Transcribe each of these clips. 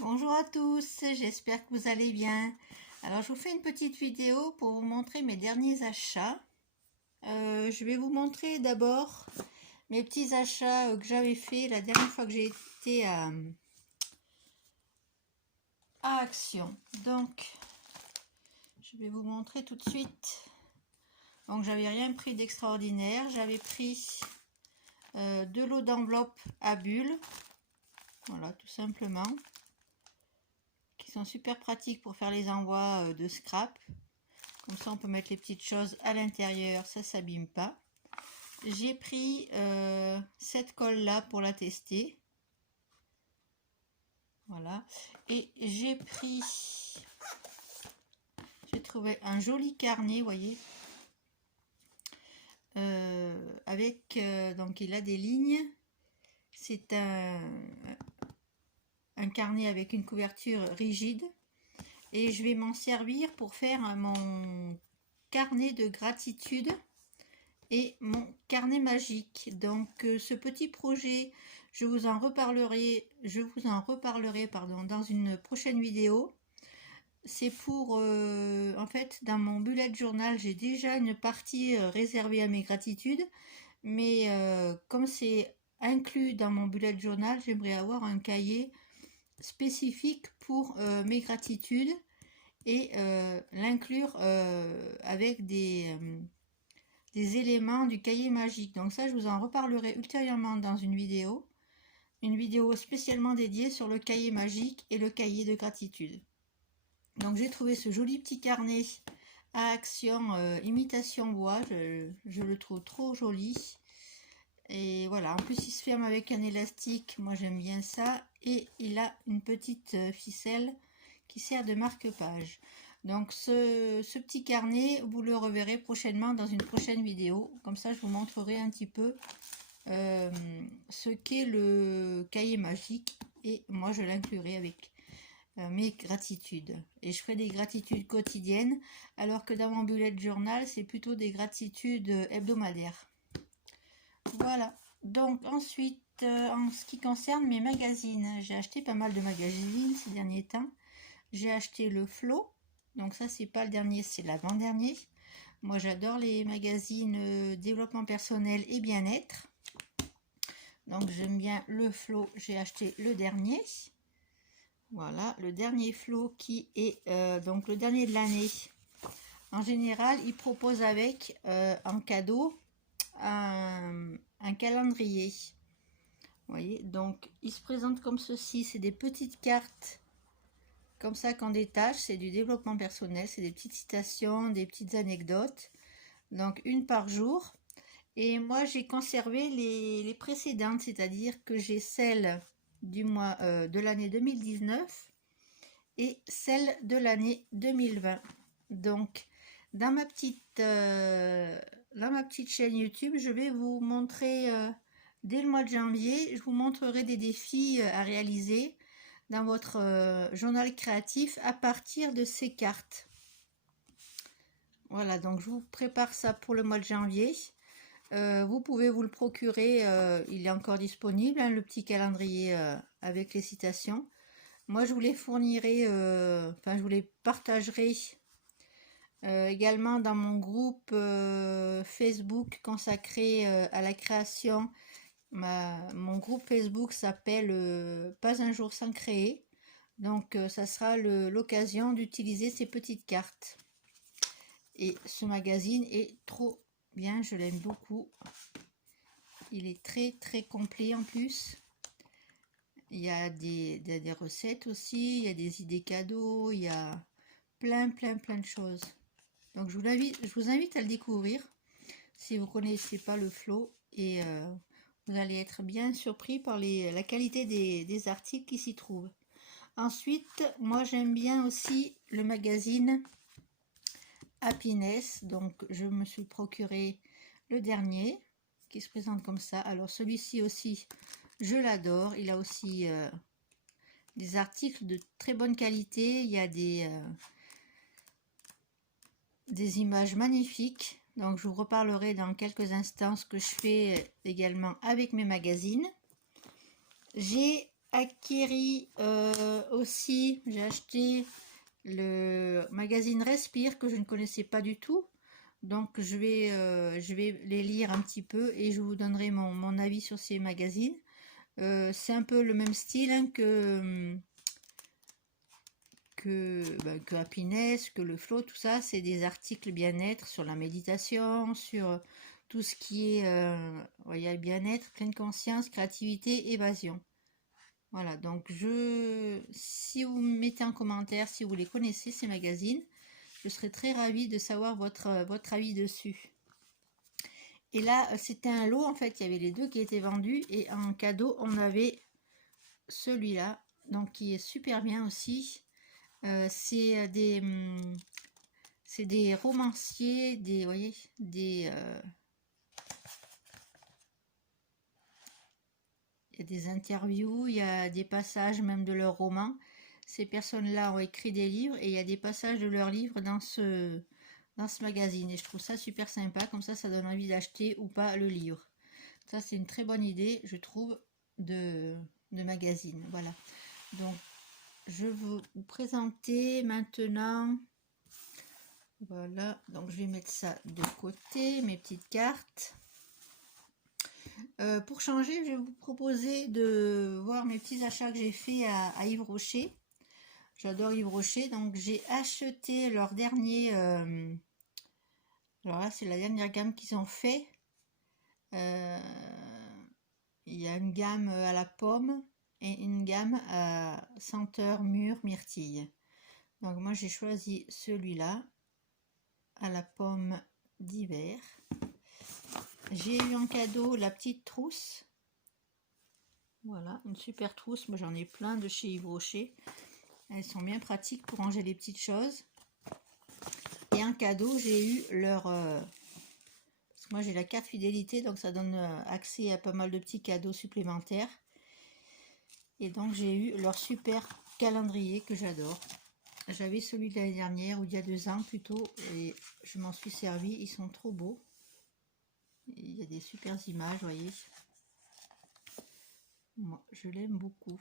Bonjour à tous, j'espère que vous allez bien. Alors je vous fais une petite vidéo pour vous montrer mes derniers achats. Je vais vous montrer d'abord mes petits achats que j'avais fait la dernière fois que j'ai été à Action. Donc je vais vous montrer tout de suite. Donc j'avais rien pris d'extraordinaire, j'avais pris de l'eau d'enveloppe à bulles, voilà tout simplement, qui sont super pratiques pour faire les envois de scrap. Comme ça, on peut mettre les petites choses à l'intérieur, ça s'abîme pas. J'ai pris cette colle-là pour la tester. Voilà. Et j'ai trouvé un joli carnet, vous voyez. Donc il a des lignes. C'est un carnet avec une couverture rigide. Et je vais m'en servir pour faire mon carnet de gratitude et mon carnet magique. Donc ce petit projet, je vous en reparlerai dans une prochaine vidéo. C'est pour en fait, dans mon bullet journal, j'ai déjà une partie réservée à mes gratitudes, mais comme c'est inclus dans mon bullet journal, j'aimerais avoir un cahier spécifique pour mes gratitudes et l'inclure avec des éléments du cahier magique. Donc ça, je vous en reparlerai ultérieurement dans une vidéo spécialement dédiée sur le cahier magique et le cahier de gratitude. Donc j'ai trouvé ce joli petit carnet à Action imitation bois, je le trouve trop joli. Et voilà, en plus il se ferme avec un élastique, moi j'aime bien ça, et il a une petite ficelle qui sert de marque-page. Donc ce petit carnet, vous le reverrez prochainement dans une prochaine vidéo. Comme ça, je vous montrerai un petit peu ce qu'est le cahier magique. Et moi, je l'inclurai avec mes gratitudes. Et je ferai des gratitudes quotidiennes, alors que dans mon bullet journal, c'est plutôt des gratitudes hebdomadaires. Voilà. Donc ensuite, en ce qui concerne mes magazines, j'ai acheté pas mal de magazines ces derniers temps. J'ai acheté le Flow. Donc ça, c'est pas le dernier, c'est l'avant-dernier. Moi, j'adore les magazines développement personnel et bien-être. Donc j'aime bien le Flow. J'ai acheté le dernier. Voilà, le dernier Flow qui est donc le dernier de l'année. En général, il propose avec en cadeau un calendrier. Vous voyez, donc il se présente comme ceci. C'est des petites cartes comme ça qu'on détache, c'est du développement personnel, c'est des petites citations, des petites anecdotes, donc une par jour. Et moi j'ai conservé les précédentes, c'est-à-dire que j'ai celle du mois de l'année 2019 et celle de l'année 2020. Donc dans ma petite chaîne YouTube, je vais vous montrer dès le mois de janvier, je vous montrerai des défis à réaliser dans votre journal créatif à partir de ces cartes. Voilà, donc je vous prépare ça pour le mois de janvier. Vous pouvez vous le procurer, il est encore disponible, hein, le petit calendrier avec les citations. Moi, je vous les fournirai, je vous les partagerai également dans mon groupe Facebook consacré à la création. Mon groupe Facebook s'appelle Pas un jour sans créer. Donc ça sera l'occasion d'utiliser ces petites cartes. Et ce magazine est trop bien, je l'aime beaucoup. Il est très très complet en plus. Il y a des recettes aussi, il y a des idées cadeaux, il y a plein de choses. Donc je vous invite à le découvrir si vous ne connaissez pas le Flow, et vous allez être bien surpris par la qualité des articles qui s'y trouvent. Ensuite, moi j'aime bien aussi le magazine Happiness, donc je me suis procuré le dernier qui se présente comme ça. Alors celui-ci aussi, je l'adore, il a aussi des articles de très bonne qualité, il y a des images magnifiques. Donc je vous reparlerai dans quelques instants ce que je fais également avec mes magazines. J'ai acquéri aussi, j'ai acheté le magazine Respire que je ne connaissais pas du tout. Donc je vais les lire un petit peu et je vous donnerai mon avis sur ces magazines. C'est un peu le même style hein, que Happiness, que le Flow, tout ça. C'est des articles bien-être sur la méditation, sur tout ce qui est voyez, bien-être, pleine conscience, créativité, évasion. Voilà, donc si vous me mettez en commentaire, si vous les connaissez, ces magazines, je serais très ravie de savoir votre avis dessus. Et là, c'était un lot, en fait, il y avait les deux qui étaient vendus, et en cadeau, on avait celui-là, donc qui est super bien aussi. C'est des romanciers, vous voyez, il y a des interviews, il y a des passages même de leurs romans. Ces personnes-là ont écrit des livres et il y a des passages de leurs livres dans ce magazine. Et je trouve ça super sympa, comme ça donne envie d'acheter ou pas le livre. Ça, c'est une très bonne idée, je trouve, de magazine. Voilà. Donc, je vais vous présenter maintenant. Voilà, donc je vais mettre ça de côté, mes petites cartes. Pour changer, je vais vous proposer de voir mes petits achats que j'ai fait à Yves Rocher. J'adore Yves Rocher, donc j'ai acheté leur dernier... alors là, c'est la dernière gamme qu'ils ont fait. Il y a une gamme à la pomme et une gamme à senteur mûre myrtille. Donc moi, j'ai choisi celui-là, à la pomme d'hiver. J'ai eu en cadeau la petite trousse. Voilà, une super trousse. Moi, j'en ai plein de chez Yves Rocher. Elles sont bien pratiques pour ranger les petites choses. Et en cadeau, j'ai eu leur... parce que moi, j'ai la carte fidélité, donc ça donne accès à pas mal de petits cadeaux supplémentaires. Et donc, j'ai eu leur super calendrier que j'adore. J'avais celui de l'année dernière, ou d'il y a 2 ans plutôt, et je m'en suis servi. Ils sont trop beaux. Il y a des super images, vous voyez. Moi, je l'aime beaucoup.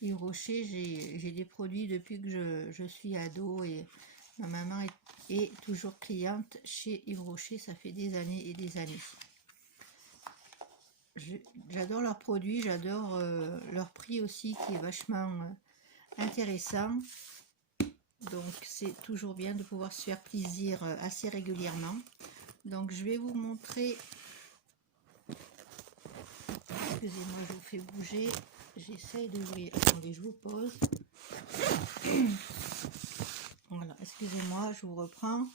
Yves Rocher, j'ai des produits depuis que je suis ado et ma maman est toujours cliente chez Yves Rocher. Ça fait des années et des années. J'adore leurs produits, j'adore leur prix aussi qui est vachement intéressant. Donc c'est toujours bien de pouvoir se faire plaisir assez régulièrement. Donc je vais vous montrer. Excusez-moi, je vous fais bouger. J'essaye d'ouvrir. Attendez, je vous pose. Voilà, excusez-moi, je vous reprends.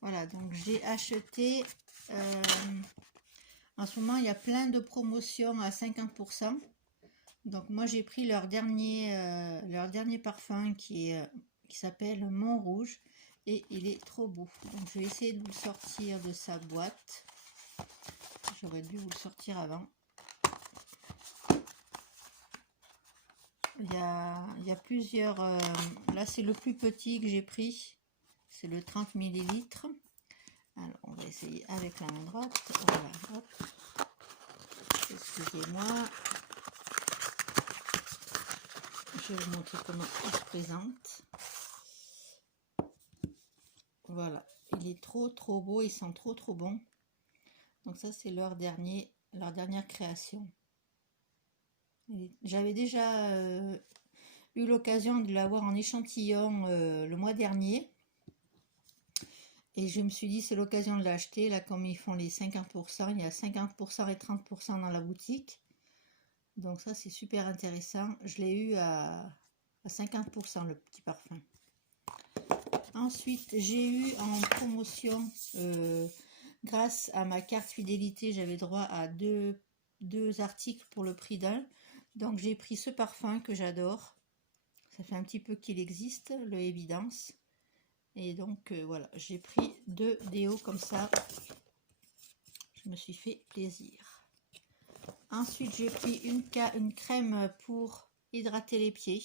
Voilà, donc j'ai acheté. En ce moment, il y a plein de promotions à 50%. Donc moi, j'ai pris leur dernier parfum qui s'appelle Montrouge. Et il est trop beau. Donc je vais essayer de vous le sortir de sa boîte. J'aurais dû vous le sortir avant. Il y a plusieurs... là, c'est le plus petit que j'ai pris. C'est le 30 ml. Alors, on va essayer avec la main droite. Voilà, hop. Excusez-moi. Je vais vous montrer comment il se présente. Voilà. Il est trop beau. Ils sont trop bons. Donc ça, c'est leur dernière création. J'avais déjà eu l'occasion de l'avoir en échantillon le mois dernier. Et je me suis dit, c'est l'occasion de l'acheter. Là, comme ils font les 50%, il y a 50% et 30% dans la boutique. Donc ça, c'est super intéressant. Je l'ai eu à 50% le petit parfum. Ensuite, j'ai eu en promotion, grâce à ma carte fidélité, j'avais droit à deux articles pour le prix d'un. Donc j'ai pris ce parfum que j'adore. Ça fait un petit peu qu'il existe, le Évidence. Et donc voilà, j'ai pris 2 déos comme ça. Je me suis fait plaisir. Ensuite, j'ai pris une crème pour hydrater les pieds.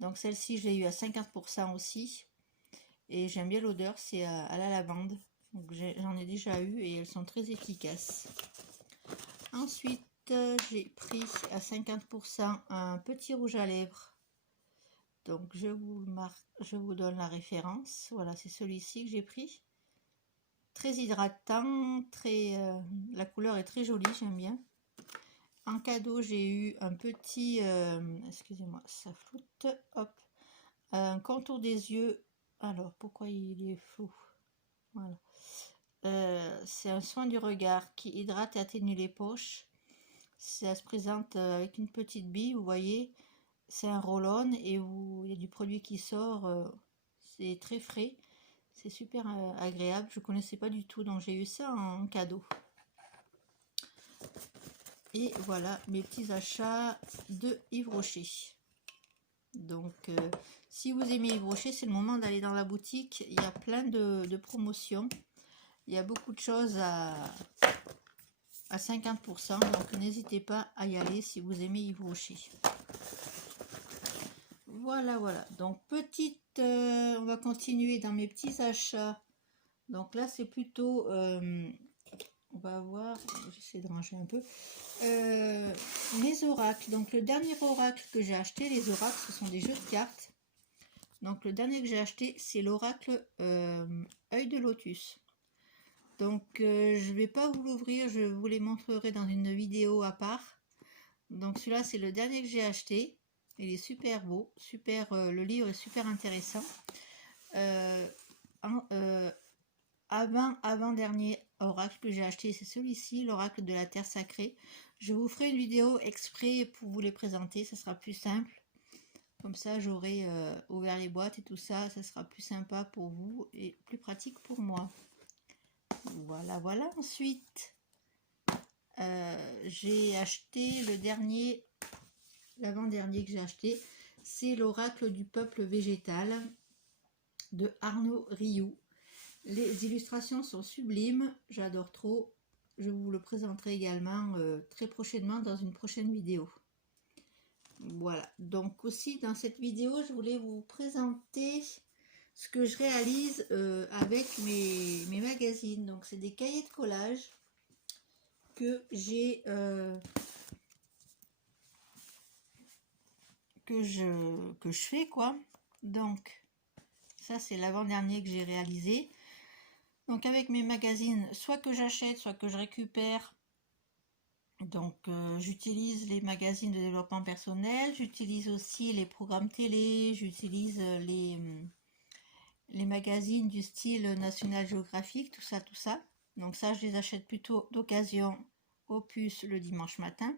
Donc celle-ci, je l'ai eu à 50% aussi. Et j'aime bien l'odeur, c'est à la lavande. Donc j'en ai déjà eu et elles sont très efficaces. Ensuite, j'ai pris à 50% un petit rouge à lèvres. Donc je vous donne la référence. Voilà, c'est celui-ci que j'ai pris. Très hydratant, la couleur est très jolie, j'aime bien. En cadeau, j'ai eu un petit, excusez-moi, ça floute, hop, un contour des yeux. Alors, pourquoi il est flou? Voilà. C'est un soin du regard qui hydrate et atténue les poches. Ça se présente avec une petite bille, vous voyez, c'est un roll-on et il y a du produit qui sort, c'est très frais, c'est super agréable, je ne connaissais pas du tout, donc j'ai eu ça en cadeau. Et voilà mes petits achats de Yves Rocher. Donc si vous aimez Yves Rocher, c'est le moment d'aller dans la boutique, il y a plein de promotions, il y a beaucoup de choses à 50%, donc n'hésitez pas à y aller si vous aimez Yves Rocher. Voilà, donc on va continuer dans mes petits achats. Donc là c'est plutôt, on va voir, j'essaie de ranger un peu, mes oracles. Donc le dernier oracle que j'ai acheté, les oracles ce sont des jeux de cartes. Donc le dernier que j'ai acheté c'est l'oracle œil de lotus. Donc je vais pas vous l'ouvrir, je vous les montrerai dans une vidéo à part. Donc celui-là c'est le dernier que j'ai acheté, il est super beau, le livre est super intéressant. Avant-dernier oracle que j'ai acheté c'est celui-ci, l'oracle de la terre sacrée. Je vous ferai une vidéo exprès pour vous les présenter, ça sera plus simple. Comme ça j'aurai ouvert les boîtes et tout ça, ça sera plus sympa pour vous et plus pratique pour moi. Voilà. Ensuite, j'ai acheté l'avant-dernier que j'ai acheté, c'est l'oracle du peuple végétal de Arnaud Rioux. Les illustrations sont sublimes, j'adore trop. Je vous le présenterai également très prochainement dans une prochaine vidéo. Voilà, donc aussi dans cette vidéo, je voulais vous présenter ce que je réalise avec mes magazines. Donc c'est des cahiers de collage que j'ai que je fais quoi. Donc ça c'est l'avant-dernier que j'ai réalisé. Donc avec mes magazines, soit que j'achète, soit que je récupère. Donc j'utilise les magazines de développement personnel, j'utilise aussi les programmes télé, j'utilise les magazines du style National Geographic, tout ça. Donc ça je les achète plutôt d'occasion au puce le dimanche matin.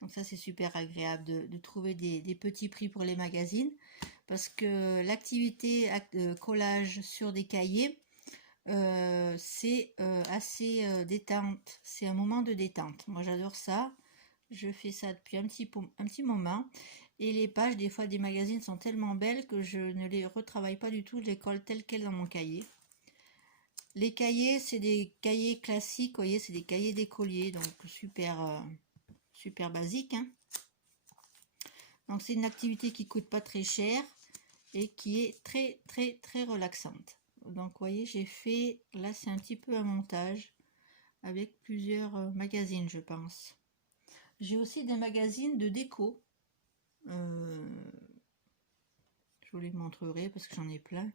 Donc ça c'est super agréable de trouver des petits prix pour les magazines, parce que l'activité collage sur des cahiers, c'est assez détente, c'est un moment de détente. Moi j'adore ça, je fais ça depuis un petit moment, et les pages des fois des magazines sont tellement belles que je ne les retravaille pas du tout, je les colle telles quelles dans mon cahier. Les cahiers c'est des cahiers classiques, vous voyez, c'est des cahiers d'écolier, donc super basique, hein. Donc c'est une activité qui coûte pas très cher et qui est très relaxante. Donc vous voyez, j'ai fait, là c'est un petit peu un montage avec plusieurs magazines, je pense. J'ai aussi des magazines de déco, je vous les montrerai parce que j'en ai plein.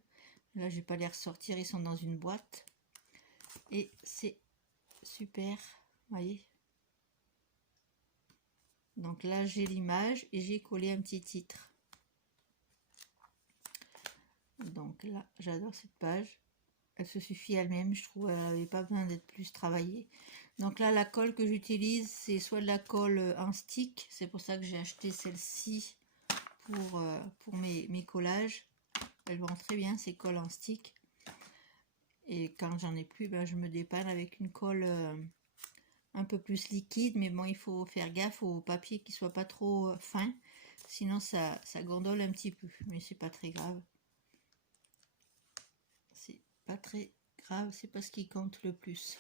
Là je vais pas les ressortir, ils sont dans une boîte et c'est super, vous voyez. Donc là j'ai l'image et j'ai collé un petit titre. Donc là j'adore cette page, elle se suffit elle-même, je trouve, elle n'avait pas besoin d'être plus travaillée. Donc là la colle que j'utilise c'est soit de la colle en stick, c'est pour ça que j'ai acheté celle-ci pour mes collages. Elles vont très bien ces colles en stick, et quand j'en ai plus, ben, je me dépanne avec une colle un peu plus liquide, mais bon il faut faire gaffe au papier qui soit pas trop fin, sinon ça gondole un petit peu, mais c'est pas très grave. C'est pas ce qui compte le plus.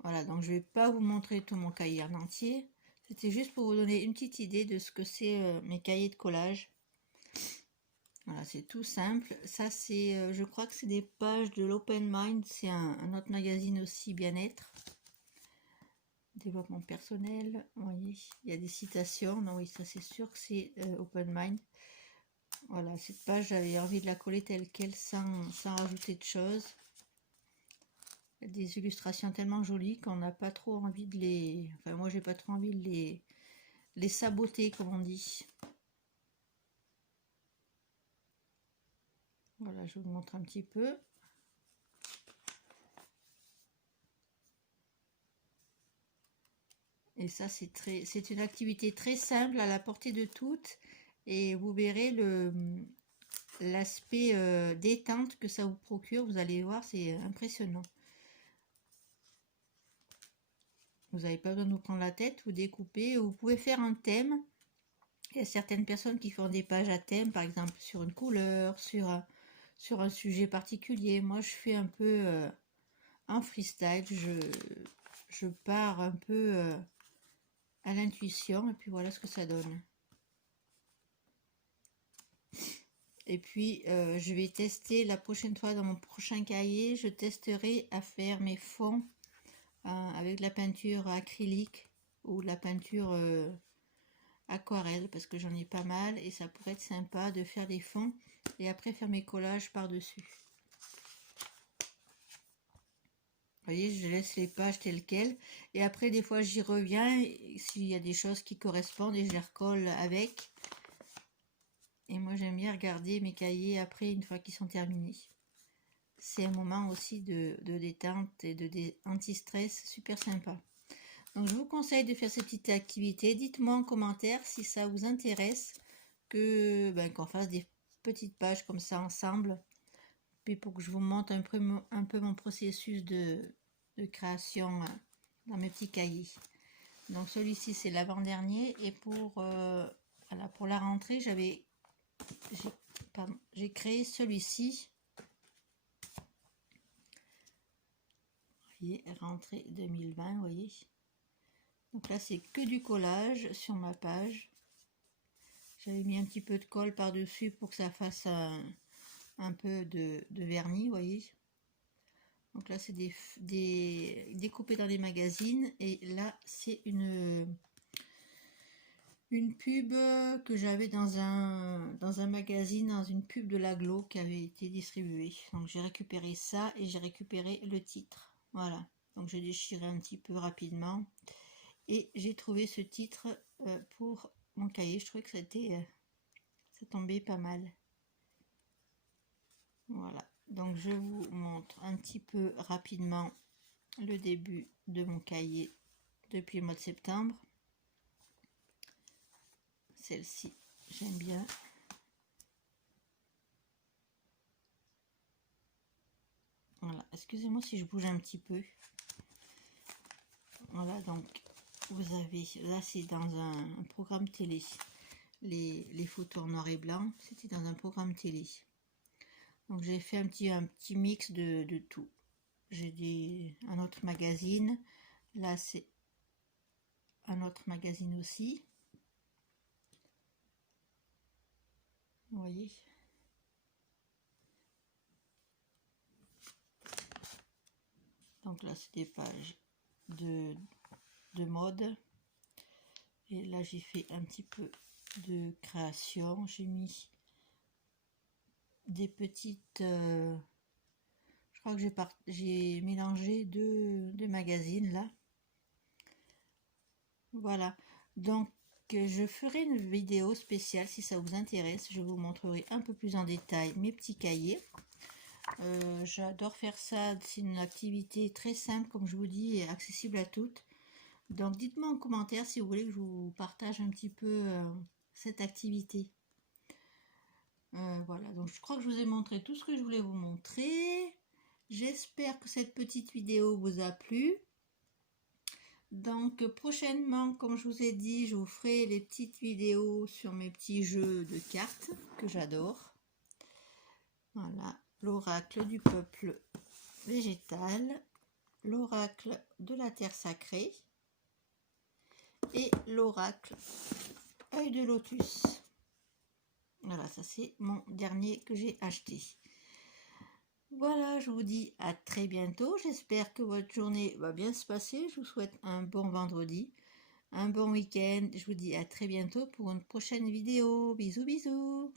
Voilà, donc je vais pas vous montrer tout mon cahier en entier, c'était juste pour vous donner une petite idée de ce que c'est mes cahiers de collage. Voilà, c'est tout simple. Ça c'est, je crois que c'est des pages de l'Open Mind, c'est un autre magazine aussi bien-être. développement personnel. Vous voyez, il y a des citations. Non, oui, ça c'est sûr que c'est Open Mind. Voilà, cette page, j'avais envie de la coller telle qu'elle, sans rajouter de choses. Il y a des illustrations tellement jolies qu'on n'a pas trop envie de les... Enfin, moi, j'ai pas trop envie de les saboter, comme on dit. Voilà, je vous montre un petit peu. Et ça, c'est une activité très simple, à la portée de toutes. Et vous verrez l'aspect détente que ça vous procure. Vous allez voir, c'est impressionnant. Vous n'avez pas besoin de vous prendre la tête, vous découpez. Vous pouvez faire un thème. Il y a certaines personnes qui font des pages à thème, par exemple sur une couleur, sur un sujet particulier. Moi, je fais un peu en freestyle. Je pars un peu à l'intuition et puis voilà ce que ça donne. Et puis je vais tester la prochaine fois dans mon prochain cahier, je testerai à faire mes fonds avec de la peinture acrylique ou de la peinture aquarelle, parce que j'en ai pas mal et ça pourrait être sympa de faire des fonds et après faire mes collages par dessus. Vous voyez, je laisse les pages telles quelles et après des fois j'y reviens s'il y a des choses qui correspondent et je les recolle avec. Et moi j'aime bien regarder mes cahiers après une fois qu'ils sont terminés. C'est un moment aussi de détente et de anti-stress super sympa. Donc je vous conseille de faire cette petite activité. Dites-moi en commentaire si ça vous intéresse qu'on fasse des petites pages comme ça ensemble. Puis pour que je vous montre un peu mon processus de création dans mes petits cahiers. Donc celui-ci c'est l'avant-dernier et pour la rentrée j'ai créé celui-ci. Vous voyez, rentrée 2020, vous voyez. Donc là c'est que du collage sur ma page. J'avais mis un petit peu de colle par dessus pour que ça fasse un peu de vernis, vous voyez. Donc là c'est découpé dans des magazines et là c'est une pub que j'avais dans un magazine, dans une pub de l'Aglo qui avait été distribuée. Donc j'ai récupéré ça et j'ai récupéré le titre. Voilà, donc j'ai déchiré un petit peu rapidement et j'ai trouvé ce titre pour mon cahier. Je trouvais que ça tombait pas mal. Voilà, donc je vous montre un petit peu rapidement le début de mon cahier depuis le mois de septembre. Celle-ci, j'aime bien. Voilà, excusez-moi si je bouge un petit peu. Voilà, donc vous avez, là c'est dans un programme télé. Les photos en noir et blanc, c'était dans un programme télé. Donc j'ai fait un petit mix de tout. J'ai un autre magazine. Là c'est un autre magazine aussi. Vous voyez. Donc là c'est des pages de mode. Et là j'ai fait un petit peu de création. J'ai mis des petites... je crois que j'ai mélangé deux magazines là. Voilà. Donc je ferai une vidéo spéciale si ça vous intéresse. Je vous montrerai un peu plus en détail mes petits cahiers. J'adore faire ça. C'est une activité très simple, comme je vous dis, et accessible à toutes. Donc dites-moi en commentaire si vous voulez que je vous partage un petit peu cette activité. Voilà, donc je crois que je vous ai montré tout ce que je voulais vous montrer. J'espère que cette petite vidéo vous a plu. Donc prochainement, comme je vous ai dit, je vous ferai les petites vidéos sur mes petits jeux de cartes que j'adore. Voilà, l'oracle du peuple végétal, l'oracle de la terre sacrée et l'oracle œil de lotus. Voilà, ça c'est mon dernier que j'ai acheté. Voilà, je vous dis à très bientôt. J'espère que votre journée va bien se passer. Je vous souhaite un bon vendredi, un bon week-end. Je vous dis à très bientôt pour une prochaine vidéo. Bisous, bisous.